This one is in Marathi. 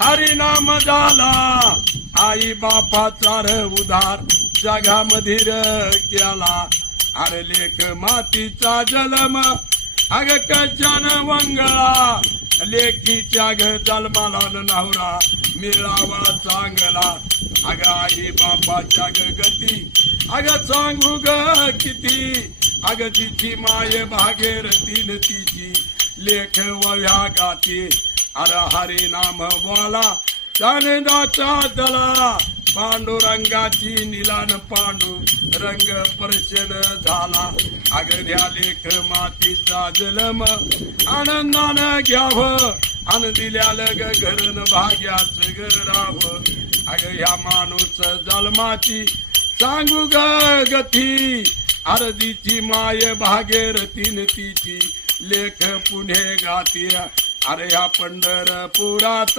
हरिनाम झाला आई बापाचा र उधार जगामध्ये केला. अरे लेख मातीचा जन्म अग कशान वंगळा लेकीच्या ग जन्माला नवरा मिळावा चांगला. अग आई बापाच्या ग गती अग सांगू ग किती अग तिची माय भागीरथीन तिची लेख वया गाती. अरे हरी नाम बोला चांदाचा दला पांडुरंगाची निलान पांडू रंग परशन झाला. अगद्या लेख मातीचा जन्म आनंदानं घ्यावं अन दिल्याल ग घरन भाग्याच गराव. अग ह्या माणूस जन्माची सांगू ग गती अर्धीची माय भागीरथीन तिची लेख पुणे गाती. अरे ह्या पंढरपुरात